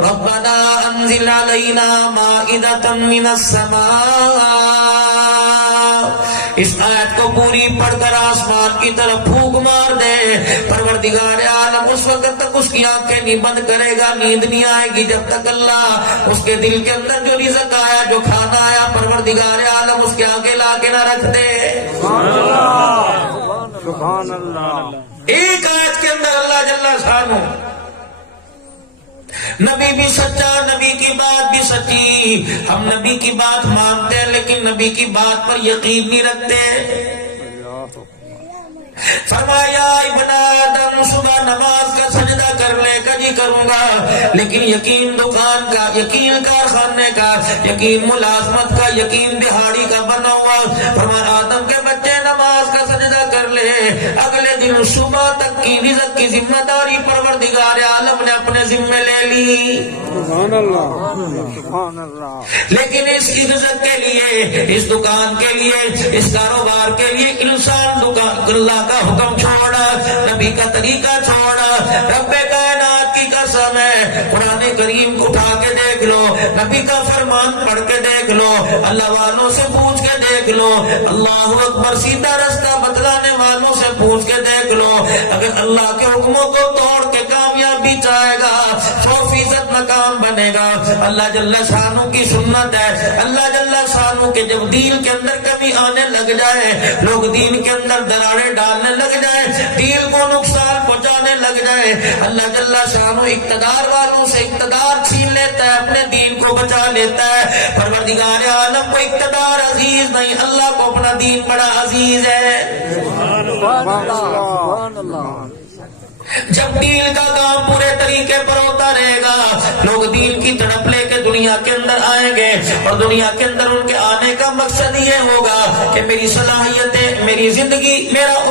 ربنا انزل علینا مائدۃ من السماء، اس آیت کو پوری پڑھ کر آسمان کی طرف پھونک مار دے، پروردگار عالم اس وقت تک اس کی آنکھیں نہیں بند کرے گا، نیند نہیں آئے گی جب تک اللہ اس کے دل کے اندر جو رزق آیا، جو کھانا آیا، پروردگار عالم اس کے آگے لا کے نہ رکھ دے۔ سبحان اللہ۔ ایک آیت کے اندر اللہ جل شانہ، نبی بھی سچا، نبی کی بات بھی سچی، ہم نبی کی بات مانتے ہیں لیکن نبی کی بات پر یقین نہیں رکھتے۔ فرمایا ابن آدم صبح نماز کا سجدہ کرنے کا جی کروں گا، لیکن یقین دکان کا، یقین کارخانے کا، یقین ملازمت کا، یقین دہاڑی کا بنا ہوا۔ فرمایا آدم کے بچے نماز کا سجدہ کر لے، اگلے دن صبح تک کی رزق کی ذمہ داری پروردگار عالم نے اپنے ذمے لے لی۔ سبحان اللہ، سبحان اللہ۔ لیکن اس رزق کے لیے، اس دکان کے لیے، اس کاروبار کے لیے انسان دکان اللہ کا حکم چھوڑا، نبی کا طریقہ چھوڑا۔ رب کائنات کی قسم ہے، قرآن کریم کو اٹھا کے دیکھ لو، نبی کا فرمان پڑھ کے دیکھ لو، اللہ والوں سے پوچھ کے دیکھ لو، اللہ اکبر سیدھا رستہ بتلانے والوں سے پوچھ کے دیکھ لو، اگر اللہ کے حکموں کو توڑ کے کامیابی چاہے گا 100% ناکام بنے گا۔ اللہ جل شانہ کی سنت ہے، اللہ جل شانہ کے جب دین کے اندر کمی آنے لگ جائے، لوگ دین کے اندر دراڑیں ڈالنے لگ جائے، دین کو نقصان پہنچانے لگ جائے، اللہ جل شانہ اقتدار والوں سے اقتدار چھین لیتا ہے، اپنے دین کو بچا لیتا ہے۔ پروردگار عالم کو اقتدار عزیز نہیں، اللہ کو اپنا دین بڑا عزیز ہے۔ سبحان اللہ۔ جب دین کا کام پورے طریقے پر ہوتا رہے گا، لوگ دین کی تڑپ لے کے دنیا کے اندر آئیں گے، اور دنیا کے اندر ان کے آنے کا مقصد یہ ہوگا کہ میری صلاحیتیں، میری زندگی،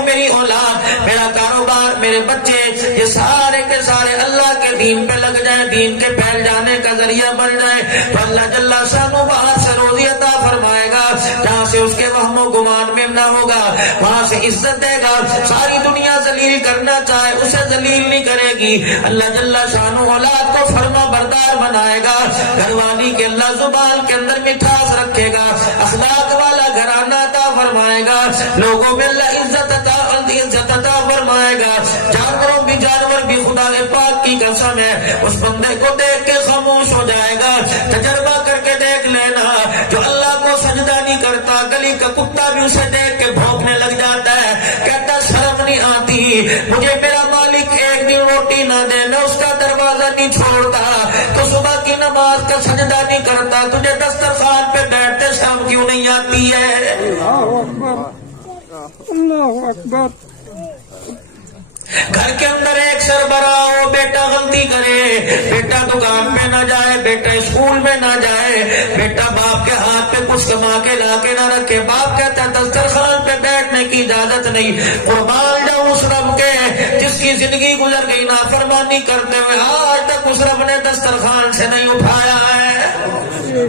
میری اولاد، میرا کاروبار، میرے بچے، یہ سارے کے سارے اللہ کے دین پہ لگ جائیں، دین کے پھیل جانے کا ذریعہ بن جائے، تو اللہ جل شانہ باہر سے روزی عطا فرمائے گا، جہاں سے اس کے وہم و گمان میں نہ ہوگا، وہاں سے عزت دے گا۔ ساری دنیا ذلیل کرنا چاہے اسے ذلیل نہیں کرے گی۔ اللہ جل شانہ اولاد کو فرما بردار بنائے گا، گھر والی کے اللہ زبان کے اندر مٹھاس رکھے گا، اخلاق والا گھرانہ عطا فرمائے گا، لوگوں میں اللہ عزت عطا فرمائے گا۔ جانور بھی خدا پاک کی قسم ہے، اس بندے کو دیکھ کے خاموش ہو جائے گا۔ تجربہ کر کے دیکھ لینا، جو اللہ کو سجدہ نہیں کرتا، گلی کا کتا بھی اسے دیکھ کے بھونکنے لگ جاتا ہے، کہتا شرم نہیں آتی، مجھے میرا مالک ایک دن روٹی نہ دے، میں اس کا دروازہ نہیں چھوڑتا، تو صبح کی نماز کا سجدہ نہیں کرتا، تجھے دسترخوان پہ بیٹھتے شام کیوں نہیں آتی ہے؟ اللہ اکبر۔ گھر کے اندر ایک سربراہ ہو، بیٹا غلطی کرے، بیٹا دکان پہ نہ جائے، بیٹا اسکول میں نہ جائے، بیٹا باپ کے ہاتھ پہ کچھ کما کے لا کے نہ رکھے، باپ کہتا ہے دسترخوان پہ بیٹھنے کی اجازت نہیں۔ قربان جاؤں اس رب کے جس کی زندگی گزر گئی نافرمانی کرتے ہوئے، آج تک اس رب نے دسترخوان سے نہیں اٹھایا ہے۔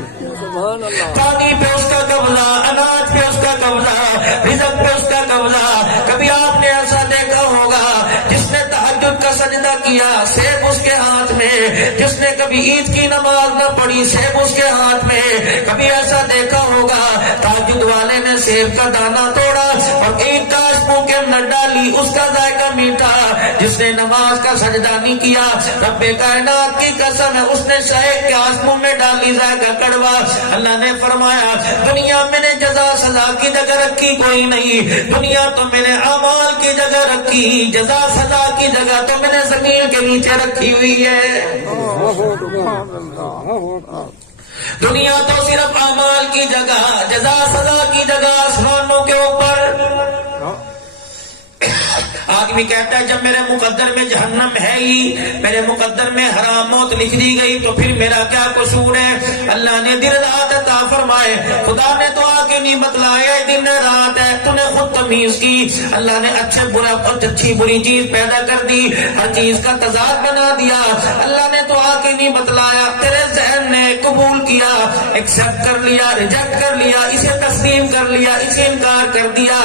پانی پہ اس کا قبضہ، اناج پہ اس کا قبضہ، رزق پہ اس کا قبضہ۔ کبھی آپ نے ایسا دیکھا ہوگا جس نے تہجد کا سجدہ کیا، سیب اس کے ہاتھ میں، جس نے کبھی عید کی نماز نہ پڑھی، سیب اس کے ہاتھ میں۔ کبھی ایسا دیکھا ہوگا تہجد والے نے سیب کا دانہ توڑا اور ایک کاش منہ کے اندر ڈالی، اس کا ذائقہ میٹھا۔ جس نے نماز کا سجدہ نہیں کیا، رب کائنات کی قسم ہے، اس نے شہد کے آس منہ میں ڈالی، ذائقہ کڑوا۔ اللہ نے فرمایا دنیا میں نے جزا سزا کی جگہ رکھی کوئی نہیں، دنیا تو میں نے اعمال کی جگہ رکھی، جزا سزا کی جگہ تو میں نے زمین کے نیچے رکھی ہوئی ہے۔ دنیا تو صرف اعمال کی جگہ، جزا سزا کی جگہ آسمانوں کے اوپر۔ آدمی کہتا ہے جب میرے مقدر میں جہنم ہے ہی، میرے مقدر میں حرام موت لکھ دی گئی تو پھر میرا کیا قصور ہے؟ اللہ نے دن رات عطا فرمائے، خدا نے تو آگے نہیں بتلایا دن رات ہے، تو نے خود تمیز کی۔ اللہ نے اچھی بری چیز پیدا کر دی، ہر چیز کا تضاد بنا دیا۔ اللہ نے تو آگے نہیں بتلایا، تیرے ذہن نے قبول کیا، ایکسپٹ کر لیا، ریجیکٹ کر لیا، اسے تسلیم کر لیا، اسے انکار کر دیا۔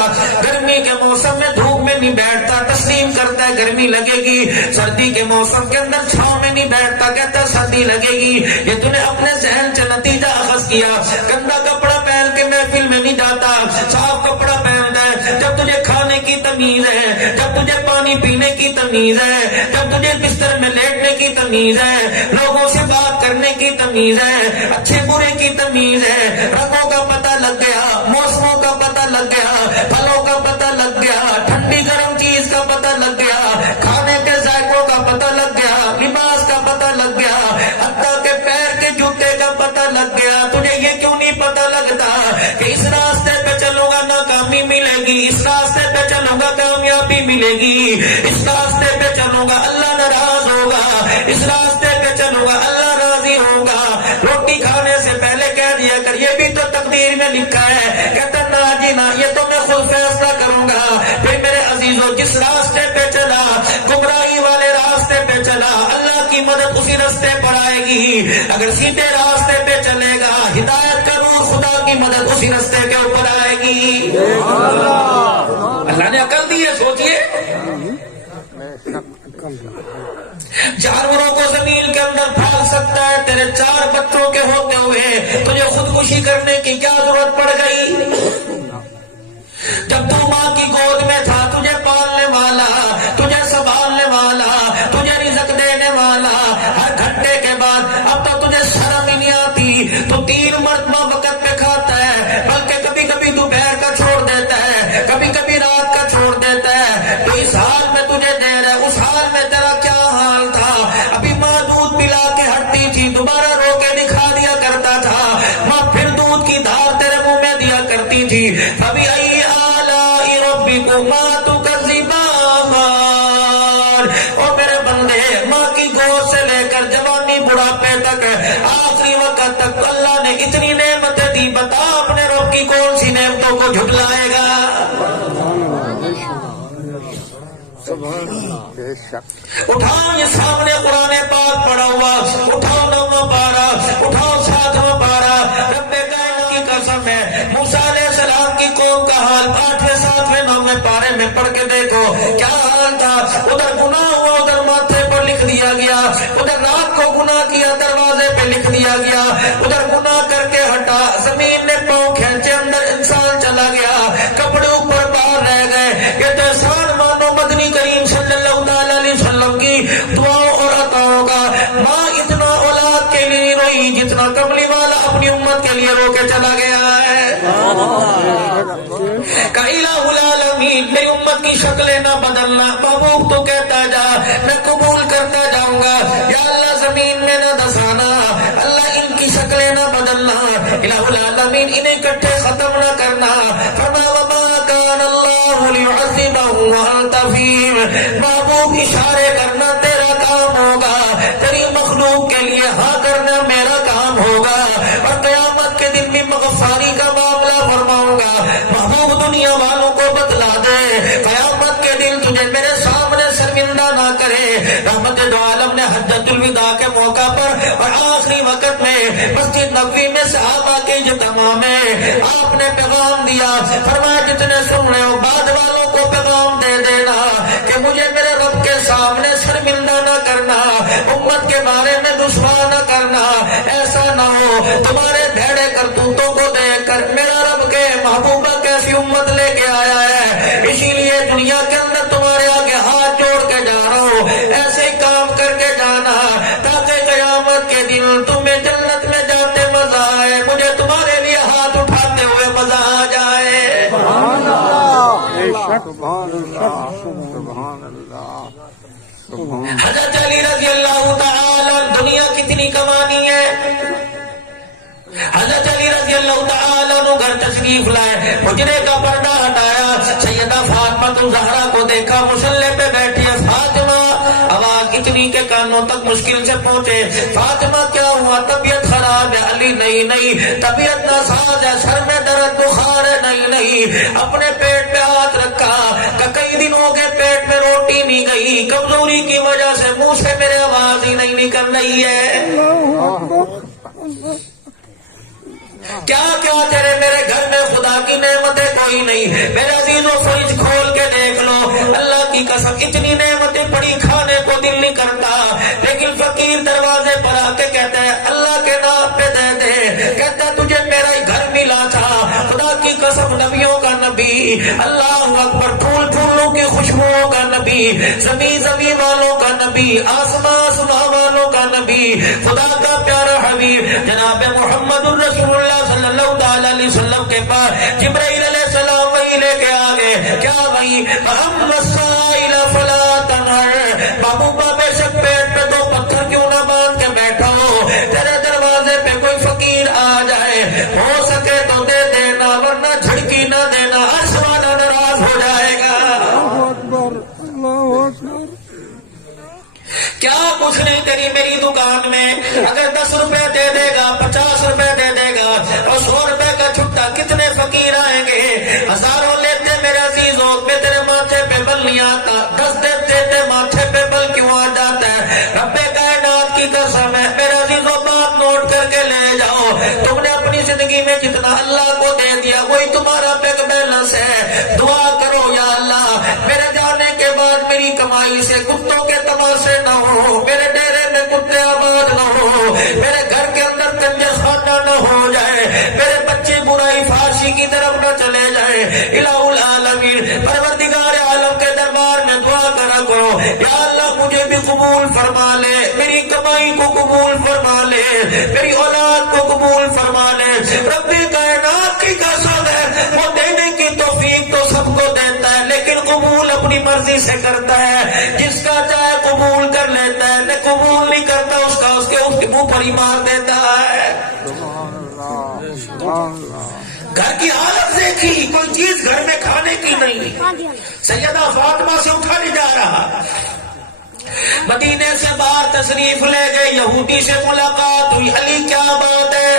گرمی کے موسم میں دھوپ میں نہیں بیٹھتا، بیٹھتا تسلیم کرتا ہے گرمی لگے گی، سردی کے موسم کے اندر چھاؤں میں نہیں بیٹھتا کہتا سردی لگے گی. یہ تو نے اپنے ذہن سے نتیجہ اخذ کیا. گندا کپڑا پہن کے محفل میں نہیں جاتا، صاف کپڑا پہنتا ہے. جب تجھے کھانے کی تمیز ہے، جب تجھے پانی پینے کی تمیز ہے، جب تجھے بستر میں لیٹنے کی تمیز ہے، لوگوں سے بات کرنے کی تمیز ہے، اچھے برے کی تمیز ہے، رنگوں کا پتہ لگ گیا، موسموں کا پتہ لگ گیا، پھلوں کا پتہ لگ گیا، ٹھنڈی گرم چیز کا پتہ لگ گیا، کھانے کے ذائقوں کا پتہ لگ گیا، لباس کا پتہ لگ گیا، حتیٰ کہ پیر کے جوتے کا پتہ لگ گیا. تجھے یہ کیوں نہیں پتہ لگتا کہ اس راستے پہ چلوں گا ناکامی ملے گی، اس راستے پہ چلوں گا کامیابی ملے گی، اس راستے پہ چلوں گا اللہ ناراض ہوگا، اس راستے پہ چلوں گا اللہ راضی ہوگا. روٹی کھانے سے پہلے کہہ دیا کر یہ بھی تو تقدیر میں لکھا ہے. کہتا نا جی نا، یہ تو میں خود فیصلہ کروں گا. پھر میرے عزیزوں جس راستے پہ چلا، گمراہی والے راستے پہ چلا، اللہ کی مدد اسی راستے پر آئے گی. اگر سیدھے راستے پہ چلے گا، ہدایت کا نور خدا کی مدد اسی راستے کے اوپر آئے گی. اللہ نے عقل دی ہے، سوچئے. جانوروں کو زمین کے اندر پھال سکتا ہے، تیرے 4 بچوں کے ہوتے ہوئے تجھے خودکشی کرنے کی کیا ضرورت پڑ گئی؟ جب تو ماں کی گود میں تھا، تجھے پالنے والا، تجھے سنبھالنے والا، تجھے رزق دینے والا، ہر گھنٹے کے بعد اب تو تجھے شرم ہی نہیں آتی. تو 3 مرتبہ وقت پہ کھاتا ہے، بلکہ کبھی کبھی دوپہر کا چھوڑ دیتا ہے، کبھی کبھی رات کا چھوڑ دیتا ہے. تو اس حال میں تجھے دے رہا ہے، اس حال میں تیرا کیا حال تھا؟ ابھی ماں دودھ پلا کے ہٹتی تھی، دوبارہ رو کے دکھا دیا کرتا تھا. ماں پھر دودھ کی دھار تیرے منہ میں دیا کرتی تھی. ابھی اور میرے بندے، ماں کی گود سے لے کر جوانی بڑھاپے تک، آخری وقت تک اللہ نے اتنی نعمتیں دی. بتا اپنے رب کی کون سی نعمتوں کو جھٹلائے گا؟ اٹھاؤ یہ سامنے قرآن پاک پڑا ہوا، اٹھاؤ 9واں پارہ، اٹھاؤ 7واں پارہ. رب کائنات کی قسم ہے، موسیٰ علیہ السلام کی قوم کا حال 8ویں 7ویں 9ویں پارے میں پڑھ کے دیکھو کیا حال تھا. ادھر گناہ ہوا، ادھر ماتھے پر لکھ دیا گیا، ادھر رات کو گناہ کیا دروازے پہ لکھ دیا گیا، ادھر گناہ کر کے ہٹا، زمین نے پاؤں کھینچے، اندر انسان چلا گیا، کپڑے اوپر باہر رہ گئے. یہ تو احسان مانو مدنی کریم صلی اللہ علیہ وسلم کی دعاؤں اور عطاؤں کا. ماں اتنا اولاد کے لیے روئی جتنا کملی والا اپنی امت کے لیے رو کے چلا گیا ہے. کہ الہ العالمین میری امت کی شکلیں نہ بدلنا. محبوب تو کہتا جا، میں قبول کرتا جاؤں گا. یا اللہ زمین میں نہ دسانا، اللہ ان کی شکلیں نہ بدلنا، الہ العالمین انہیں اکٹھے ختم نہ کرنا. فرما وما کان اللہ لیعذبہم وانت فیہم. محبوب اشارے کرنا تیرا کام ہوگا، تیری مخلوق کے لیے ہاں کرنا میرا کام ہوگا. اور قیامت کے دن بھی مغفاری کا معاملہ فرماؤں گا. محبوب دنیا والوں کو بتلا دے، قیامت کے دن تجھے میرے سامنے شرمندہ نہ کرے. رحمت دو عالم نے حجۃ الوداع کے موقع پر اور آخری وقت میں مسجد نبوی میں صحابہ کے اجتماع میں آپ نے پیغام دیا. فرمایا جتنے سن رہے ہو بعد والوں کو پیغام دے دینا کہ مجھے میرے رب کے سامنے شرمندہ نہ کرنا، امت کے بارے میں رسوا نہ کرنا. ایسا نہ ہو تمہارے بھیڑے کرتوتوں کو دیکھ کر میرا رب کے محبوبہ کیسی امت لے کے آیا ہے، اسی لیے دنیا کے اندر تمہارے آگے ہاتھ جوڑ کے جا رہا ہوں. ایسے ہی کام کر کے جانا تاکہ قیامت کے دن تمہیں جنت میں جاتے مزہ آئے، مجھے تمہارے لیے ہاتھ اٹھاتے ہوئے مزہ آ جائے. سبحان اللہ، سبحان اللہ، سبحان اللہ. حضرت علی رضی اللہ تعالی دنیا کتنی کمانی ہے. حضرت علی رضی اللہ تعالی عنہ گھر تشریف لائے، حجرے کا پردہ ہٹایا، سیدہ فاطمہ الزہرا کو دیکھا مصلی پہ بیٹھی ہے. فاطمہ، آواز اتنی کے کانوں تک مشکل سے پہنچے. فاطمہ کیا ہوا؟ طبیعت خراب ہے. علی نہیں، طبیعت ناساز ہے، سر میں درد بخار ہے. نہیں، اپنے پیٹ پہ ہاتھ رکھا کہ کئی دن ہو گئے پیٹ میں روٹی نہیں گئی، کمزوری کی وجہ سے منہ سے میرے آواز ہی نہیں نکل رہی ہے. کیا کیا تیرے میرے گھر میں خدا کی نعمتیں کوئی نہیں. میرے عزیزوں فریج کھول کے دیکھ لو, اللہ کی قسم اتنی نعمتیں پڑی کھانے کو دل نہیں کرتا, لیکن فقیر دروازے پر آ کے کہتا ہے اللہ کے نام پہ دے دے. کہتا ہے تجھے میرا ہی گھر ملا تھا, خدا کی قسم نبیوں کا نبی, اللہ اکبر, پھول پھولوں کی خوشبوؤں کا نبی, زمین زمین والوں کا نبی, آسمان آسمان والوں کا نبی, خدا کا پیارا حبیب جناب محمد الرسول اللہ صلی اللہ تعالی علیہ وسلم کے پاس جبرائیل علیہ السلام وہی لے کے آگے. کیا وہی اما السائل فلا تنہر, بابو بے شک پیٹ پہ دو پتھر کیوں نہ باندھ کے بیٹھا ہو, تیرے دروازے پہ کوئی فقیر آ جائے, ہو سکے تو دے دینا ورنہ جھڑکی نہ دینا, عرش والا ناراض ہو جائے گا. اللہ اکبر. کیا کچھ نہیں تیری میری دکان میں, اگر 10 روپے دے دے گا, 50 روپے دے دے گا, اور 100 روپے کا چھٹا کتنے فقیر آئیں گے, ہزاروں لیتے میرے عزیزوں, میں تیرے ماتھے پہ بل نہیں آتا, 10 دیتے ماتھے پہ بل کیوں آ جاتا ہے. رب کائنات کی قسم ہے میرے عزیزوں, بات نوٹ کر کے لے جاؤ, تم نے اپنی زندگی میں جتنا اللہ کو دے دیا وہی تمہارا بینک بیلنس ہے. دعا کرو یا اللہ میرے جانے کے بعد میری کمائی سے کتوں کے تماشے نہ ہو, میرے ڈیرے میں کتے آباد نہ ہو, میرے گھر کے اندر کنجر خانہ نہ ہو جائے, میرے بچے برائی فحاشی کی طرف نہ چلے جائیں. الہ العالمین پروردگار عالم کے دربار میں دعا کرا کرو, یا اللہ مجھے بھی قبول فرما لے, میری کمائی کو قبول فرما لے, میری اولاد کو قبول فرما لے. رب کائنات کی قسم ہے وہ دینے کی توفیق تو سب کو دیتا ہے, لیکن قبول اپنی مرضی سے کرتا ہے. جس کا چاہے قبول کر لیتا ہے, نہ قبول نہیں کرتا اس کا اس کے منہ پر ہی مار دیتا ہے. سبحان اللہ, سبحان اللہ. گھر کی حالت دیکھی, کوئی چیز گھر میں کھانے کی نہیں. سیدہ فاطمہ سے اٹھا نہیں جا رہا, مدینے سے باہر تشریف لے گئے, یہودی سے ملاقات ہوئی, علی کیا بات ہے,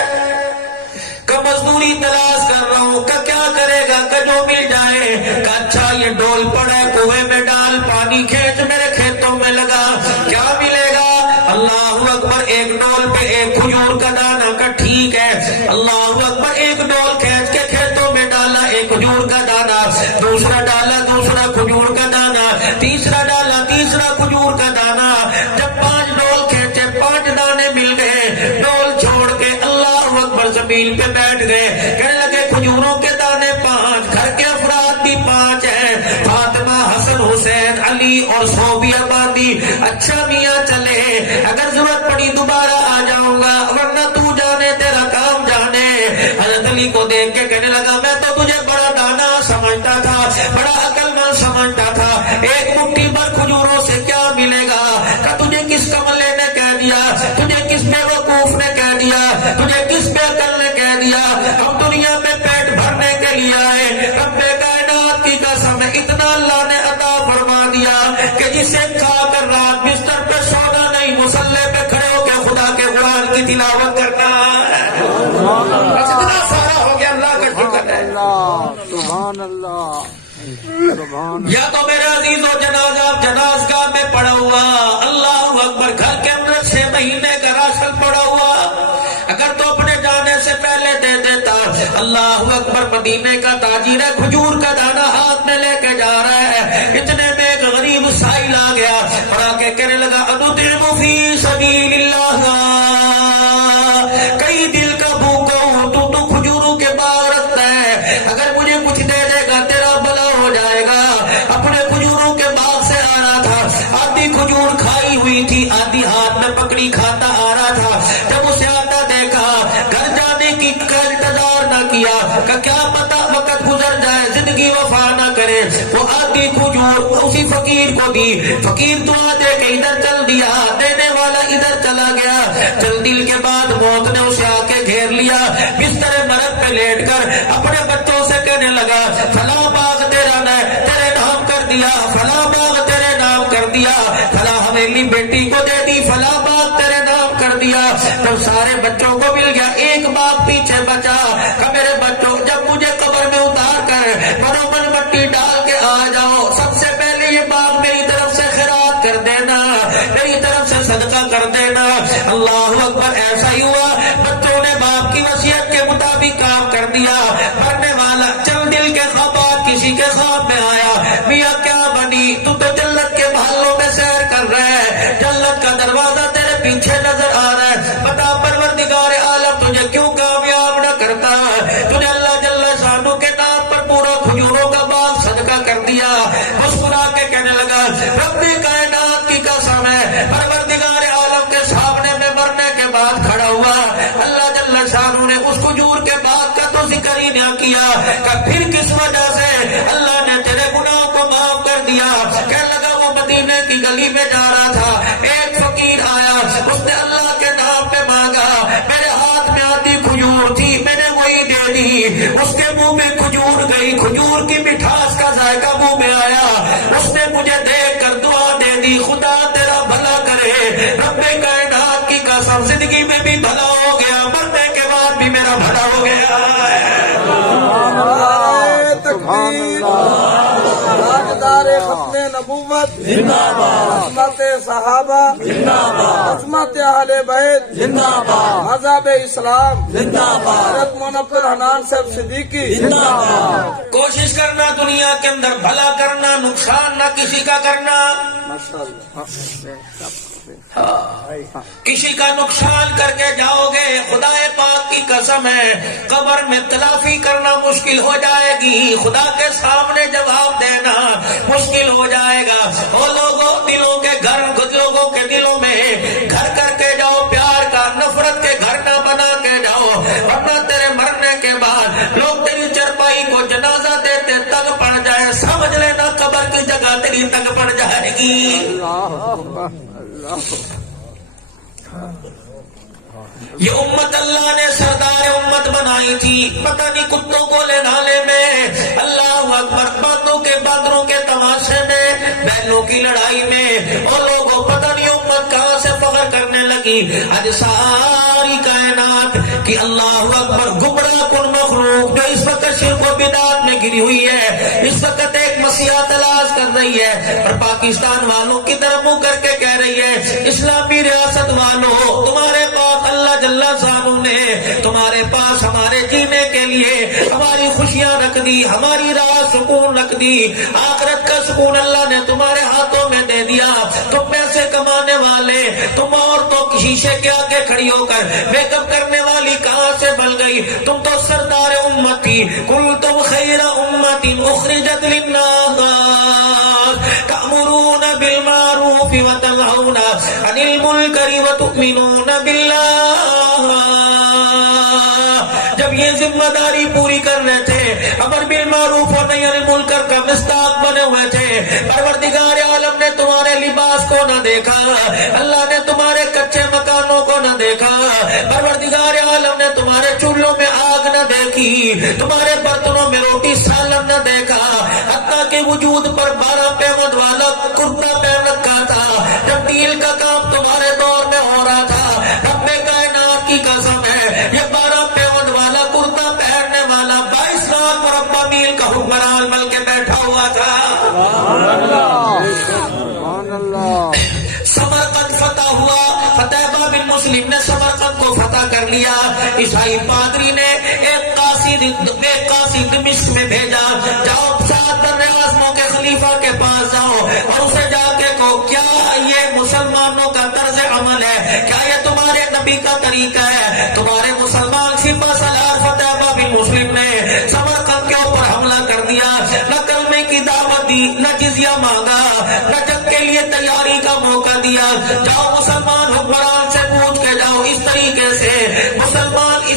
کہ مزدوری تلاش کر رہا ہوں, کہ کیا کرے گا, کہ جو مل جائے. کہ اچھا یہ ڈول پڑا ہے کنویں میں ڈال, پانی کھینچ میرے کھیتوں میں لگا, کیا ملے گا. اللہ اکبر, ایک ڈول پہ ایک کھجور کا دانہ, کا ٹھیک ہے. اللہ اکبر, ایک ڈول کھینچ کے کھیتوں میں ڈالا, ایک کھجور کا دانہ, دوسرا ڈالا, دوسرا کھجور کا دانہ, تیسرا ڈالا, تیسرا کھجور کا دانہ. جب 5 ڈول کھینچے, 5 دانے مل گئے, ڈول چھوڑ کے اللہ اکبر زمین پہ بیٹھ گئے. کہنے لگے کھجوروں کے دانے 5, گھر کے افراد بھی 5 ہیں, فاطمہ, حسن, حسین, علی اور 100 بھی آبادی. اچھا میاں چلے, اگر ضرورت پڑی دوبارہ آ جاؤں گا, ورنہ تو جانے تیرا کام جانے. حضرت علی کو دیکھ کے کہنے لگا میں تو تجھے بڑا دانا سمجھتا تھا, بڑا عقل مند سمجھتا تھا, ایک مٹھی بھر کھجوروں سے کیا ملے گا. کہ تجھے کس کملے نے کہہ دیا, تجھے کس بیوقوف نے کہہ دیا, تجھے کس بے عقل نے کہہ دیا, ہم دنیا میں پیٹ بھرنے کے لیے آئے. رب کائنات کی قسم اتنا اللہ نے عطا فرما دیا کہ جسے کھا کر رات بستر پہ سونا نہیں, مصلے پہ کھڑے ہو کے خدا کے قرآن کی تلاوت کرنا ہے. اتنا سارا ہو گیا, اللہ کا شکر ہے. سبحان اللہ, سبحان. یا تو میرے عزیزوں جناز گاہ میں پڑا ہوا, اللہ اکبر, گھر کے اندر 6 مہینے کا راشن پڑا ہوا, اگر تو اپنے جانے سے پہلے دے دیتا. اللہ اکبر, مدینے کا تاجر ہے, کھجور کا دانہ ہاتھ میں لے کے جا رہا ہے. اتنے میں ایک غریب سائل آ گیا اور آ کے کہنے لگا انطعم فی سبیل اللہ, کئی دل کا بھوکا ہوں, تو کھجوروں کے باغ رکھتا ہے, اگر مجھے کچھ دے دے گا تیرا بھلا ہو جائے گا. اپنے کھجوروں کے باغ سے آ رہا تھا, آدھی کھجور کھائی ہوئی تھی, آدھی ہاتھ میں پکڑی کھاتا آ رہا تھا. جب اسے آتا دیکھا, گھر جانے کی انتظار نہ کیا, کہ کیا پتا وقت گزر جائے, زندگی وفا نہ کرے. وہ آدھی کھجور اسی فقیر کو دی, فقیر دعا دے کے ادھر چل دیا, دینے والا ادھر چلا گیا. چند دن کے بعد موت نے اسے آ کے گھیر لیا, بستر مرد پہ لیٹ کر اپنے بچوں سے کہنے لگا فلاں باغ تیرا تیرے نام کر دیا, فلاں باغ تیرے نام کر دیا, فلاں حویلی بیٹی کو دے دی, فلاں باغ تیرے نام کر دیا. تب سارے بچوں کو مل گیا, ایک باغ پیچھے بچا. کہ میرے بچوں, جب مجھے قبر میں اتار کر منومن مٹی ڈال کے آ جاؤ, سب سے پہلے یہ باغ میری طرف سے خیرات کر دینا, میری طرف سے صدقہ کر دینا. اللہ اکبر, ایسا ہی ہوا. بچوں نے باپ کی وصیت کے مطابق بھی کام کر دیا. مرنے والا چل دل کے خوابات کسی کے خواب میں آیا, میاں کیا بنی, تو جنت کے محلوں میں سیر کر رہا ہے, جنت کا دروازہ تیرے پیچھے نظر آ رہا ہے, بتا پروردگار عالم تجھے کیوں کامیاب نہ کرتا, تجھے اللہ جل شانہ کے نام پر پورا کھجوروں کا باغ صدقہ کر دیا. مسکرا کے کہنے لگا رب کائنات کی قسم ہے, پروردگار عالم کے سامنے میں مرنے کے بعد کھڑا ہوا, اللہ جل شانہ نے اس کھجور کے باغ کا تو ذکر ہی نہ کیا کہ پھر کس وجہ سے اللہ نے تیرے گناہوں کو معاف کر دیا. کہنے لگا وہ مدینے کی گلی میں جا رہا تھا, ایک فقیر آیا, اس نے اللہ کے نام پہ مانگا, میرے ہاتھ میں آتی کھجور تھی, میں نے وہی دے دی, اس کے منہ میں کھجور گئی, کھجور کی مٹھاس کا ذائقہ منہ میں آیا, اس نے مجھے دیکھ کر دعا دے دی, خدا تیرا بھلا کرے, رب کائنات کی قسم زندگی میں بھی بھلا ہو گیا, مرنے کے بعد بھی میرا بھلا ہو گیا. تاجدار ختم نبوت زندہ باد, عصمت صحابہ زندہ باد, عصمت اہل بیت زندہ باد, مذہب اسلام زندہ باد, حضرت منور حنان صاحب صدیقی زندہ باد. کوشش کرنا دنیا کے اندر بھلا کرنا, نقصان نہ کسی کا کرنا. کسی کا نقصان کر کے جاؤ گے, خدا پاک کی قسم ہے قبر میں تلافی کرنا مشکل ہو جائے گی, خدا کے سامنے جواب دینا مشکل ہو جائے گا. وہ لوگوں دلوں کے گھر, لوگوں کے دلوں میں گھر کر کے جاؤ, پیار کا نفرت کے گھر نہ بنا کے جاؤ, ورنہ تیرے مرنے کے بعد لوگ تیری چرپائی کو جنازہ دیتے تنگ پڑ جائے, سمجھ لینا قبر کی جگہ تیری تنگ پڑ جائے گی. یہ امت اللہ نے سردار امت بنائی تھی, پتہ نہیں کتوں کو لے نالے میں, اللہ اکبر, باتوں کے بادروں کے تماشے میں, بیلوں کی لڑائی میں, اور لوگوں پتہ نہیں امت کہاں سے فخر کرنے لگی. آج ساری کائنات کی اللہ اکبر گمراہ کن مخلوق جو اس وقت شرک و بدعت میں گری ہوئی ہے, اس وقت ایک مسیح تلاش کر رہی ہے, اور پاکستان والوں کی طرف منہ کر کے کہہ رہی ہے اسلامی ریاست والوں تمہارے پاس اللہ جل شانہ نے تمہارے پاس ہمارے جینے کے لیے ہماری خوشیاں رکھ دی, ہماری راہ سکون رکھ دی, آخرت کا سکون اللہ نے تمہارے ہاتھوں میں دے دیا. تم پیسے کمانے والے, تم عورتوں کی شیشے کے آگے کھڑی ہو کر میک اپ کرنے والی کہاں سے بن گئی, تم تو سردار امت تھی. کنتم خیر امت اخرجت للناس تأمرون بالمعروف وتنهون عن المنکر وتؤمنون باللہ. جب یہ ذمہ داری پوری کر رہے تھے, امر بالمعروف اور نہی عن المنکر کا مصداق بنے ہوئے تھے, پروردگار عالم نے تمہارے لباس کو نہ دیکھا, اللہ نے تمہارے کچے مکانوں کو نہ دیکھا, پروردگار عالم نے تمہارے چولہوں میں آگ نہ دیکھی, تمہارے برتنوں میں روٹی سالن نہ دیکھا, حتیٰ کہ وجود پر 12 پیمند والا کرتا پہن رکھا تھا. جب ڈیل کا کام تمہارے دور میں ہو رہا تھا, رب کائنات کی قسم ہے یہ 12 پیمند والا کرتا پہننے والا 22 لاکھ مربع میل کا حکمران بن کے بیٹھا ہوا تھا. سمرقند فتح ہوا, فتح بن مسلم نے سمرقند کو فتح کر لیا. عیسائی پادری نے ایک قاصد دمشق میں بھیجا, جاؤ سات بر اعظموں کے خلیفہ کے پاس جاؤ اور اسے جا کے کہو کیا یہ مسلمانوں کا طرز عمل ہے, کیا یہ تمہارے نبی کا طریقہ ہے. تمہارے مسلمان سپہ سالار فتح بن مسلم نے سمرقند کے اوپر حملہ کر دیا, نہ کلمے کی دعوت دی, نہ جزیہ مانگا, نہ جنگ کے لیے تیاری کا موقع دیا. جاؤ مسلمان حکمران سے پوچھ کے جاؤ اس طریقے سے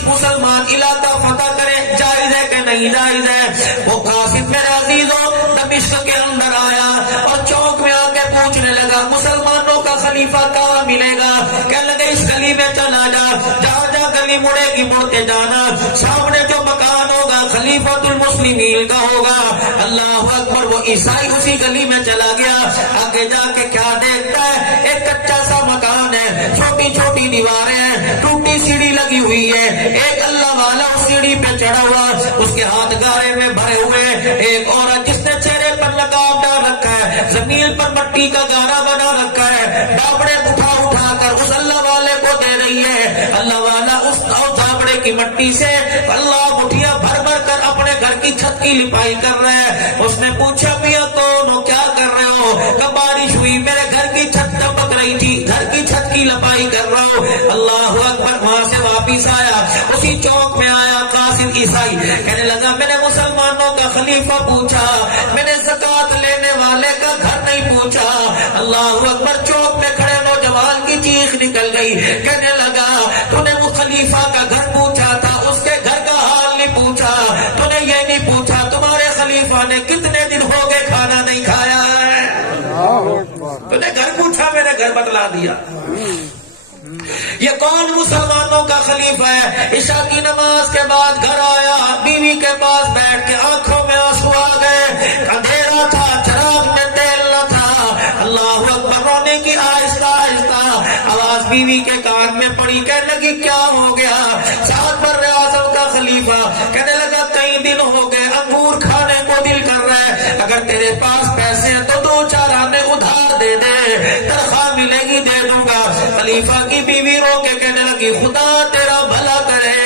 مسلمان علاقہ فتح کرے, جائز ہے کہ نہیں جائز ہے. وہ قاصد میرے عزیزوں دمشق کے اندر آیا اور چوک میں آ کے پوچھنے لگا مسلمانوں کا خلیفہ کہاں ملے گا. کہنے لگے اس گلی میں چلا جا, جہاں جہاں گلی مڑے گی مڑتے جانا, سامنے جو مکان ہوگا خلیفۃ المسلمین کا ہوگا. اللہ اکبر, وہ عیسائی اسی گلی میں چلا گیا. آگے جا کے کیا دیکھتا ہے, ایک کچا سا مکان ہے, چھوٹی چھوٹی دیواریں ہیں, ٹوٹی سیڑھی لگی ہوئی ہے, ایک اللہ والا اس سیڑھی پہ چڑھا ہوا, اس کے ہاتھ گارے میں بھرے ہوئے, ایک عورت جس نے چہرے پر نقاب ڈال رکھا ہے, زمین پر مٹی کا گارا بنا رکھا ہے, ڈابڑے اٹھا اٹھا کر اس اللہ والے کو دے رہی ہے. اللہ والا اس ڈابڑے کی مٹی سے اللہ مٹھیاں بھر بھر کر اپنے گھر کی چھت کی لپائی کر رہے ہیں. اس نے پوچھا میاں کون ہو, کیا کر رہے ہو؟ کب بارش ہوئی میرے گھر کی چھت چمک رہی تھی, گھر کی چھت کی لپائی کر رہا ہوں. اللہ اکبر. وہاں سے واپس آیا, اسی چوک میں آیا قاسم عیسائی, کہنے لگا میں نے مسلمانوں کا خلیفہ پوچھا, میں نے زکات لینے والے کا گھر نہیں پوچھا. اللہ اکبر. چوک میں کھڑے نوجوان کی چیخ نکل گئی, کہنے لگا تو نے وہ خلیفہ کا گھر پوچھا تھا, اس کے گھر کا حال نہیں پوچھا, تو نے یہ نہیں پوچھا تمہارے خلیفہ نے کتنے دن ہو گئے کھانا نہیں کھایا ہے. تو نے گھر پوچھا, میں نے گھر بتلا دیا. یہ کون مسلمانوں کا خلیفہ ہے؟ عشاء کی نماز کے بعد گھر آیا, بیوی کے پاس بیٹھ کے آنکھوں میں آنسو آ گئے, اندھیرا تھا, چراغ میں تیل نہ تھا. اللہ اکبر. رونے کی آہستہ آہستہ آواز بیوی کے کان میں پڑی, کہنے لگی کیا ہو گیا؟ ساتھ بر اعظم کا خلیفہ کہنے لگا کئی دن ہو گئے انگور کھانے کو دل کر رہا ہے, اگر تیرے پاس پیسے ہیں تو 2-4 آنے ادھار دے دے, تنخواہ ملے گی دے دوں گا. خلیفہ کی بیوی رو کے کہنے لگی خدا تیرا بھلا کرے,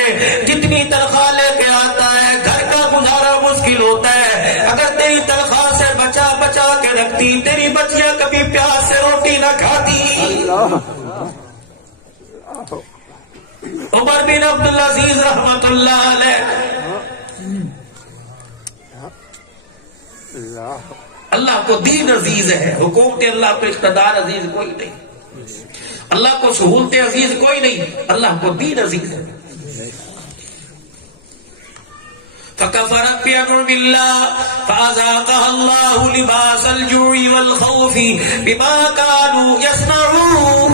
جتنی تنخواہ لے کے آتا ہے گھر کا گزارا مشکل ہوتا ہے, اگر تیری تنخواہ سے بچا بچا کے رکھتی تیری بچیاں کبھی پیاس سے روٹی نہ کھاتی. عمر بن عبدالعزیز رحمت اللہ علیہ. اللہ کو دین عزیز ہے, حکومت اللہ کو اقتدار عزیز کوئی نہیں, اللہ کو سہولت عزیز کوئی نہیں, اللہ کو دین عزیز ہے. فَكَفَرَتْ بِأَنْعُمِ اللَّهِ فَأَذَاقَهَا اللَّهُ لِبَاسَ الْجُوعِ وَالْخَوْفِ بِمَا كَانُوا يَصْنَعُونَ.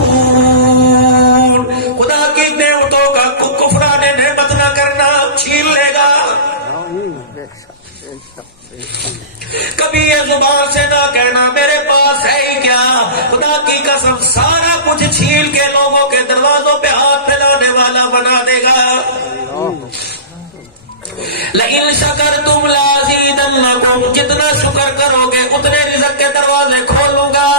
خدا کی نعمتوں کا کفران نعمت نہ کرنا چھین لے گا. کبھی یہ زبان سے نہ کہنا میرے پاس ہے ہی کیا, خدا کی قسم سارا کچھ چھین کے لوگوں کے دروازوں پہ ہاتھ پھیلانے والا بنا دے گا. لئن شکرتم لازیدنکم, جتنا شکر کرو گے اتنے رزق کے دروازے کھولوں گا.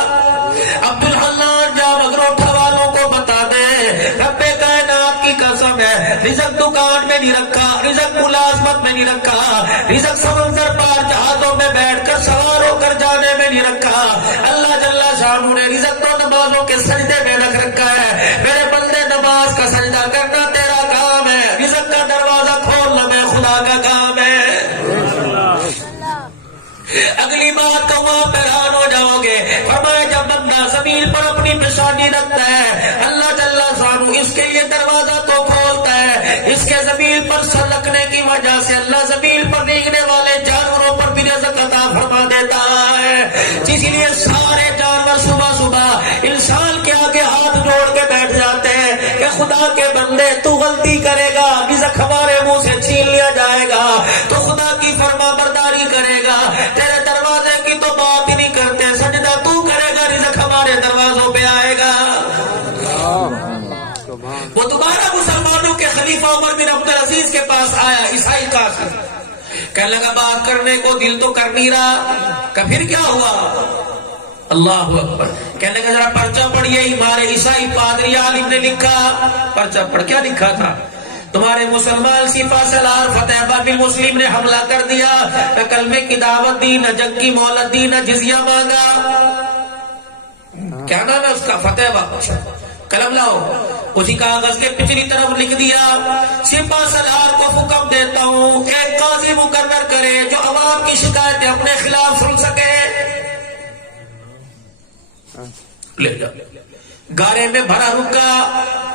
عبد الحنان جا مگروٹھا والوں کو بتا دے, رب کائنات کی قسم ہے رزق دکان میں نہیں رکھا, رزق ملازمت میں نہیں رکھا, رزق سمندر پار جہازوں میں بیٹھ کر سوار ہو کر جانے میں نہیں رکھا. اللہ جل شانہ نے رزق تو نمازوں کے سجدے میں رکھ رکھا ہے. میرے بندے نماز کا سجدہ کرنا تیرا کام ہے, رزق کا دروازہ کھولنا میں خدا کا کام ہے. اگلی بات تو وہاں حیران ہو جاؤ گے. فرمایا جب بندہ زمین پر اپنی پیشانی رکھتا ہے اللہ جل شانہ اس کے لیے دروازہ تو کھولتا ہے, اس کے زمین پر سر رکھنے کی وجہ سے اللہ زمین پر رینگنے والے جانوروں پر بھی رزق عطا فرما دیتا ہے. اسی لیے سارے جانور صبح صبح انسان کے آگے ہاتھ جوڑ کے بیٹھ جاتے ہیں کہ خدا کے بندے تو غلطی کرے گا رزق ہمارے منہ سے چھین لیا جائے گا, تو خدا کی فرما برداری کرے گا, تیرے دروازے کی تو بات ہی نہیں کرتے, سجدہ تو کرے گا رزق ہمارے دروازوں پہ آئے گا. وہ دوبارہ مسلمانوں کے خلیفہ عمر بن عبدالعزیز کے پاس آیا, عیسائی قاسم, کہنے لگا بات کرنے کو دل تو کر نہیں رہا, کہ پھر کیا ہوا؟ اللہ اکبر. کہنے لگا ذرا پرچہ پڑھیے, ہمارے عیسائی پادری عالم نے لکھا. پرچہ پڑھ, کیا لکھا تھا؟ تمہارے مسلمان سپاہ سالار فتح بن مسلم نے حملہ کر دیا, نہ کلمے کی دعوت دی, نہ جنگ کی مہلت دی, نہ جزیہ مانگا. کیا نام ہے اس کا؟ فتح بخش. قلم لاؤ. اسی کاغذ کے پچھلی طرف لکھ دیا سپاہ سالار کو حکم دیتا ہوں ایک قاضی مقرر کرے جو عوام کی شکایتیں اپنے خلاف سن سکے. لے جا. گارے میں بھرا رکا,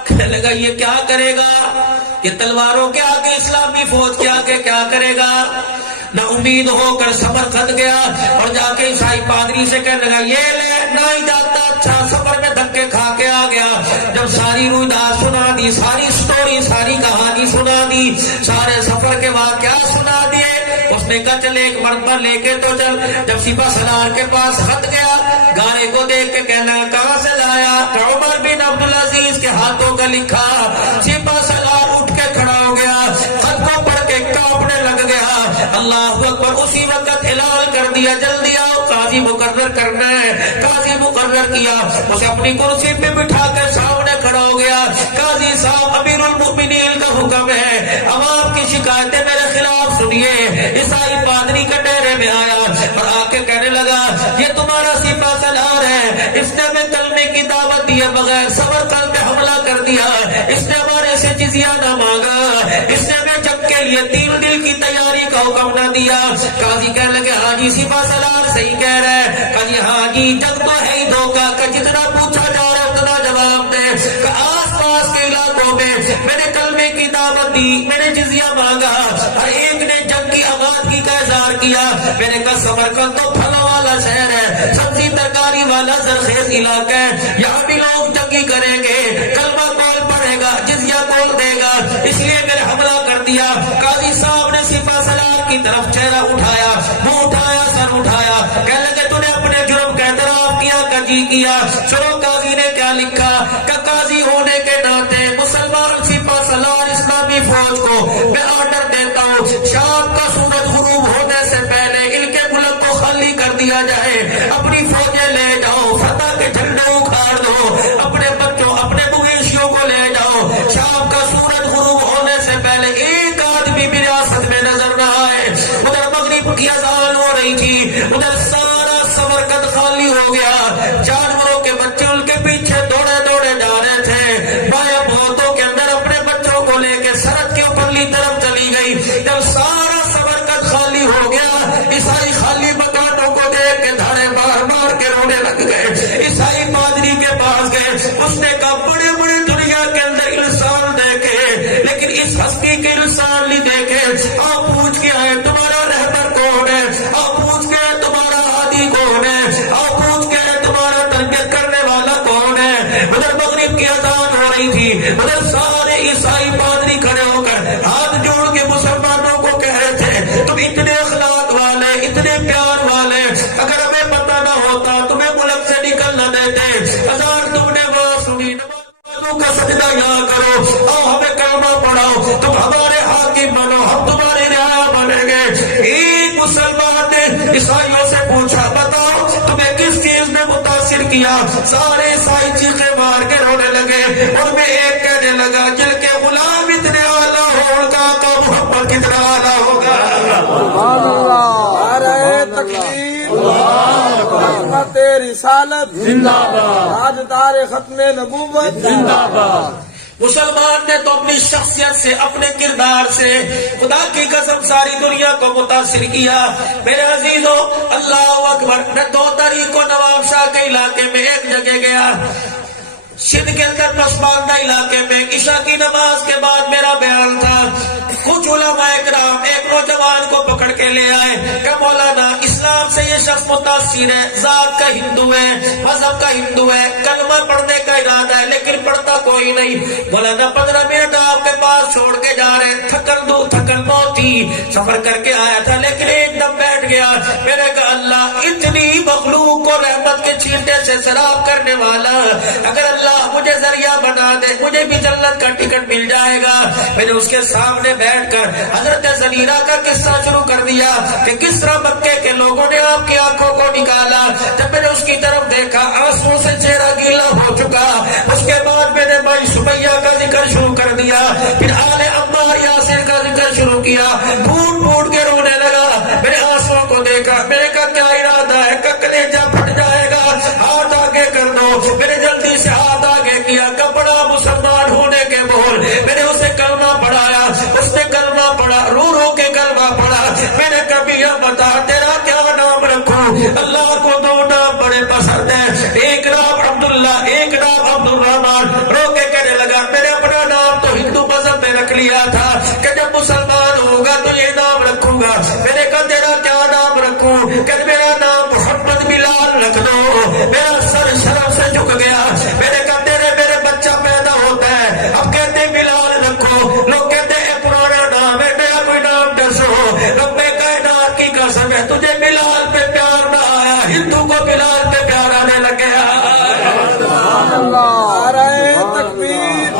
کہنے لگا یہ کیا کرے گا, یہ تلواروں کے آگے اسلامی فوج کے آگے کیا کرے گا. نہ امید ہو کر سفر کھد گیا اور جا کے عیسائی پادری سے کہنے لگا یہ لے, نہ ہی جاتا اچھا, سفر میں دھکے کھا کے آ گیا. جب ساری رویداد سنا دی, ساری سٹوری, ساری کہانی سنا دی, سارے سفر کے واقعات سنا دیے, اس نے کہا چل ایک مرتبہ لے کے تو چل. جب سپاہ سالار کے پاس خط گیا, گارے کو دیکھ کے کہنا کہاں سے لایا, عمر بن عبدالعزیز کے ہاتھوں کا لکھا. سپاہ سالار اٹھ کے کھڑا ہو گیا, خط کو پڑھ کے کانپنے لگ گیا. اللہ اکبر. اسی وقت اعلان کر دیا جلدی آ قاضی مقرر کرنا ہے. قاضی مقرر کیا, اسے اپنی کرسی پہ بٹھا کر سامنے کھڑا ہو گیا. قاضی صاحب امیر المؤمنین کا حکم ہے, عوام کی شکایتیں میرے خلاف سنیے. عیسائی پادری کا ڈیرے میں آیا اور آ کے کہنے لگا یہ تمہارا سپاہ سالار ہے, اس نے ہمیں کلمے کی دعوت دیے بغیر سمرقند پہ حملہ کر دیا, اس نے ہمارے سے جزیہ نہ مانگا, اس نے ہمیں جنگ کے لیے 3 دن کی تیاری کا حکم نہ دیا. قاضی کہنے لگے ہاں جی سپاہ سالار صحیح کہہ رہے ہیں. قاضی ہاں جی جنگ تو ہے ہی دھوکہ کا, جتنا پوچھا جا رہا ہے اتنا جواب دے. آس پاس کے علاقوں میں نے کلمے کی دعوت دی, میں نے جزیہ مانگا, ہر ایک نے جنگ کی آمادگی کا اظہار کیا. میں نے کہا سمرقند تو پھلوں والا شہر ہے, سبزی ترکاری والا زرخیز علاقہ ہے, یہاں بھی لوگ جنگی کریں گے, کلمہ کول پڑے گا, جزیہ کول دے گا, اس لیے میں نے حملہ کر دیا. قاضی صاحب نے سپاہ سالار کی طرف چہرہ اٹھایا, منہ اٹھایا, سر اٹھایا, کہنے لگے تو نے اپنے جرم کا اعتراف کیا کہ جی کیا. چلو قاضی نے کیا لکھا کہ قاضی ہونے کے ناطے مسلمان سپاہ سالار اسلامی فوج کو میں آرڈر دیتا ہوں شام کا سورج غروب ہونے سے پہلے ان کے ملک کو خالی کر دیا جائے, اپنی فوجیں لے جاؤ, فتح کے جھنڈے اکھاڑ دو, اپنے بچوں اپنے مویشیوں کو لے جاؤ, شام کا سورج غروب ہونے سے پہلے ایک آدمی بھی ریاست میں نظر نہ آئے. ادھر مغرب کی اذان ہو رہی تھی, ادھر سارا سمرقند خالی ہو گیا, جانوروں کے بچے ان کے پیچھے دوڑے دوڑے جا رہے تھے. مایا بہتوں کے اندر اپنے بچوں کو لے کے سڑک کے اوپرلی طرف چلی گئی. جب سارا سمرقند خالی ہو گیا, عیسائی خالی مکانوں کو دیکھ کے دھاڑے مار مار کے رونے لگ گئے. عیسائی پادری کے پاس گئے, اس نے کہا بڑے بڑے دنیا کے اندر انسان دیکھے لیکن اس ہستی کے انسان نہیں دیکھے. آپ پوچھ کے آئے تمہارا رہبر کون ہے, آپ پوچھ کے آئے تمہارا ہادی کون ہے, آپ پوچھ کے آئے تمہارا تربیت کرنے والا کون ہے. ادھر مغرب کی اذان ہو رہی تھی, ادھر سارے عیسائی پادری کھڑے ہو کر ہاتھ جوڑ کے مسلمانوں کو کہہ رہے تھے تم اتنے اخلاق والے, اتنے پیار والے, اگر ہمیں پتہ نہ ہوتا تمہیں ملک سے نکل نہ دیتے. اذان تم نے وہاں سنی, نمازوں کا سجدہ یہاں کرو, آؤ ہمیں کلمہ پڑھاؤ, تم ہمارے حاکم بنو, ہم تمہارے رعایا بنیں گے. ایک مسلمان نے عیسائیوں سے پوچھا بتاؤ تمہیں کس چیز نے متاثر کیا. سارے عیسائی چیخے مار کے رونے لگے, اور میں ایک کہنے لگا جل کے غلام اتنے اعلیٰ ہوگا تو محمد کتنا اعلیٰ ہوگا. سبحان اللہ. نعرہ تکبیر, عظمت رسالت زندہ باد, تاجدار ختم نبوت زندہ باد. مسلمان نے تو اپنی شخصیت سے, اپنے کردار سے خدا کی قسم ساری دنیا کو متاثر کیا. میرے عزیزوں اللہ اکبر. میں 2 تاریخ کو نواب شاہ کے علاقے میں ایک جگہ گیا, سندھ کے اندر پسماندہ علاقے میں. عشاء کی نماز کے بعد میرا بیان تھا. کچھ علماء کرام ایک نوجوان کو پکڑ کے لے آئے کہ مولانا اسلام سے یہ شخص متاثر ہے, ذات کا ہندو ہے, مذہب کا ہندو ہے, کلمہ پڑھنے کا ارادہ ہے لیکن پڑھتا کوئی نہیں. مولانا 15 منٹ آپ کے پاس چھوڑ کے جا رہے, تھکن بہت تھی, سفر کر کے آیا تھا لیکن ایک دم بیٹھ گیا. میں نے کہا اللہ اتنی مخلوق کو رحمت کے چھینٹے سے سراب کرنے والا, اگر اللہ مجھے ذریعہ بنا دے مجھے بھی جنت کا ٹکٹ مل جائے گا. میں نے اس کے سامنے بیٹھ کر حضرت زنیرہ کا قصہ شروع کر دیا کہ کس طرح مکے کے لوگوں نے آپ کی آنکھوں کو نکالا. جب میں نے اس کی طرف دیکھا آنسو سے چہرہ گیلا ہو چکا. اس کے بعد میں نے بھائی سمیہ کا ذکر شروع کر دیا, پھر آل عمار یاسر کا ذکر شروع کیا. پھوٹ پھوٹ کے رونے لگا. میں نے آنسو کو دیکھا, میں نے کہا کیا ارادہ ہے, کہ کلیجہ پھٹ جائے گا, ہاتھ آگے کر دو. میں نے جلدی سے ہاتھ آگے کیا, کپڑا مسلمان ہونے کے بول. میں نے اسے کلمہ پڑھایا, اس نے کلمہ پڑھا, رو رو کے کلمہ پڑھا. میں نے کبھی یہ بتا تیرا کیا نام رکھوں. اللہ کو 2 نام بڑے پسند ہیں, ایک نام عبداللہ, ایک نام عبد الرحمان. رو کے کہنے لگا میں نے اپنا نام تو ہندو مذہب میں رکھ لیا تھا کہ جب مسلمان ہوگا تو یہ نام رکھوں گا. میں نے کہا تیرا کیا نام رکھوں, کہ میرا نام محمد بلال رکھ دو. میرا سر شرم سے جھک گیا. میں نے کہا میرے بچہ پیدا ہوتا ہے, اب کہتے بلال رکھو. لوگ کہتے ہیں پرانا نام ہے, میرا کوئی نام ڈسو. رب کائنات کی قسم ہے تجھے بلال پہ پیار نہ آیا, ہندو کو بلال پہ پیار آنے لگ گیا. نعرہ تکبیر,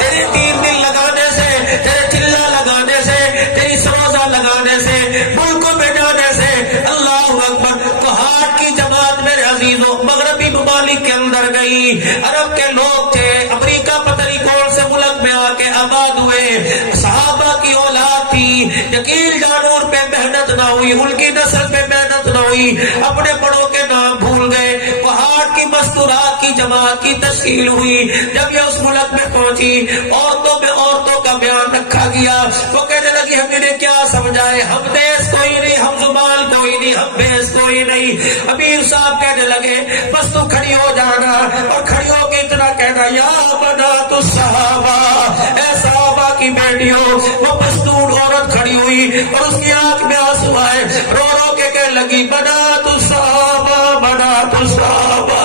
تیرے 3 دن لگانے سے، تیرے چلا لگانے سے، تیری سروزہ لگانے سے، ملکوں میں جانے سے، اللہ اکبر، تو ہاتھ کی جماعت میرے عزیزوں مغربی ممالک کے اندر گئی۔ عرب کے لوگ تھے، امریکہ پتہ نہیں کون سے ملک میں آ کے آباد ہوئے، صحابہ کی اولاد تھی، یقین جانور پہ محنت نہ ہوئی، ان کی نسل پہ محنت نہ ہوئی، اپنے بڑوں کے نام بھول گئے۔ پہاڑ کی مستورات کی جماعت کی تشکیل ہوئی۔ جب یہ اس ملک میں پہنچی، عورتوں میں عورتوں کا بیان رکھا گیا۔ وہ کہنے لگی ہم انہیں کیا سمجھائے، ہم دیس کوئی نہیں، ہم زبان کوئی نہیں، ہم بیس کوئی نہیں۔ امیر صاحب کہنے لگے بس تو کھڑی ہو جانا، اور کھڑی ہو کے اتنا کہنا یا بنات الصحابہ، اے صحابہ کی بیٹیوں۔ وہ پشتون عورت کھڑی ہوئی اور اس کی آنکھ میں آنسو آئے، رو رو کے کہنے لگی بنات الصحابہ، بنات الصحابہ،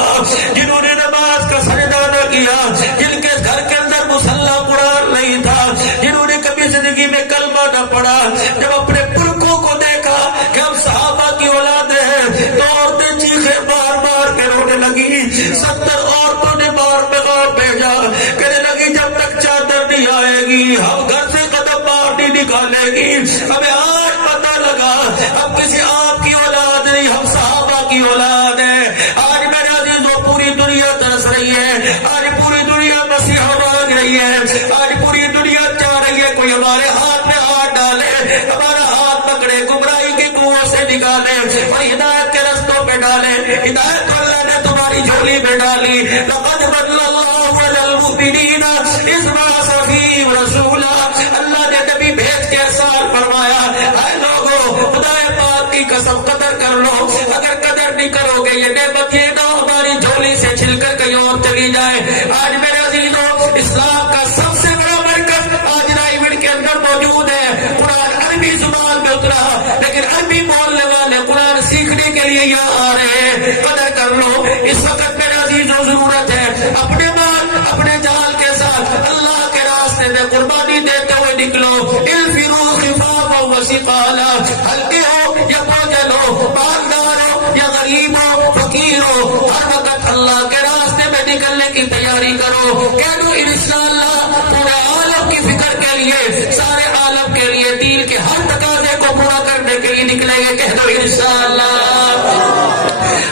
جنہوں نے نماز کا سجدہ نہ کیا، جن کے گھر کے اندر مصلی قرآن نہیں تھا، جنہوں نے کبھی زندگی میں کلمہ نہ پڑھا، جب اپنے پلکوں کو دیکھا کہ ہم صحابہ کی اولادیں ہیں، تو عورتیں چیخیں مار مار کے رونے لگی۔ 70 عورتوں نے بار پیغام بھیجا، کہنے لگی جب تک چادر نہیں آئے گی ہم گھر سے قدم باہر نہیں نکالے گی۔ ہمیں آج پتہ لگا ہم کسی آپ کی اولاد نہیں، ہم صحابہ کی اولاد ہیں۔ آج میرے عزیزوں پوری دنیا ترس رہی ہے، آج پوری دنیا مسیح مانگ رہی ہے، آج پوری دنیا چاہ رہی ہے کوئی ہمارے ہاتھ میں ہاتھ ڈالے، ہمارا ہاتھ پکڑے، گمراہی کے کنویں سے نکالے اور ہدایت کے رستوں پہ ڈالے۔ ہدایت اللہ نے تمہاری جھولی میں ڈالی۔ لقد من اللہ علی المؤمنین اذ بعث فیہم رسولا، اللہ نے نبی بھیج کے ارسال فرمایا، اے لوگوں خدا پاک کی قسم قدر کر لو، اگر قدر نہیں کرو گے یہ نعمت یہ نہ ہماری جھولی سے چھل کر کہیں اور چلی جائے۔ آج میرے عزیزوں اسلام کا سب سے بڑا مرکز آج رائیوڈ کے اندر موجود ہے۔ قرآن عربی زبان میں اترا، لیکن عربی بولنے والے قرآن سیکھنے کے لیے یہاں آ رہے ہیں۔ قدر کر لو، اس وقت میرے عزیزوں ضرورت ہے اپنے مال اپنے جال کے ساتھ اللہ کے راستے میں قربانی دیتے ہوئے نکلو۔ انفروا خفافا وثقالا، ہلکے ہو یا بوجھل ہو، مالدار ہو یا غریب ہو، فقیر ہو، ہر وقت اللہ کے راستے میں نکلنے کی تیاری کرو۔ کہہ دو انشاءاللہ پورے عالم کی فکر کے لیے، سارے عالم کے لیے، دین کے ہر تقاضے کو پورا کرنے کے لیے نکلیں گے، کہہ دو انشاءاللہ۔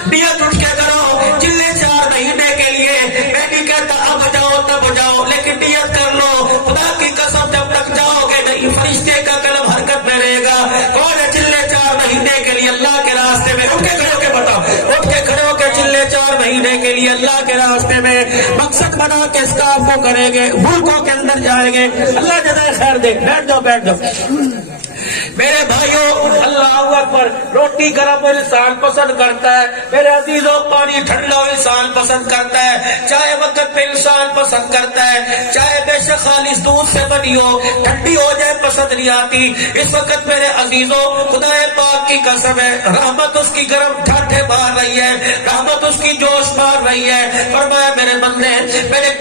نیت اٹھ کے کرو، چلے 4 مہینے کے لیے، میں نہیں کہتا اب جاؤ تب جاؤ، لیکن نیت کر لو، خدا کی قسم جب تک جاؤ گے نہیں فرشتے کا قلم حرکت میں رہے گا۔ کون ہے چلے 4 مہینے کے لیے اللہ کے راستے میں؟ اٹھ کے کھڑے ہو کے بتاؤ، اٹھ کے کھڑے ہو کے چلے 4 مہینے کے لیے اللہ کے راستے میں مقصد بنا کے اس کام کو کریں گے، ملکوں کے اندر جائیں گے۔ اللہ جزائے خیر دے۔ بیٹھ جاؤ بیٹھ جاؤ میرے بھائیوں، اللہ اکبر، روٹی گرم انسان پسند کرتا ہے، میرے عزیزوں پانی ٹھنڈا انسان پسند کرتا ہے، چائے وقت پہ انسان پسند کرتا ہے، چائے بے شک خالص دودھ سے بنی ہو، ٹھنڈی ہو جائے پسند نہیں آتی۔ اس وقت میرے عزیزوں خدا پاک کی قسم ہے، رحمت اس کی گرم ٹھاٹھے مار رہی ہے، رحمت اس کی جوش مار رہی ہے۔ فرمایا میرے بندے، میں نے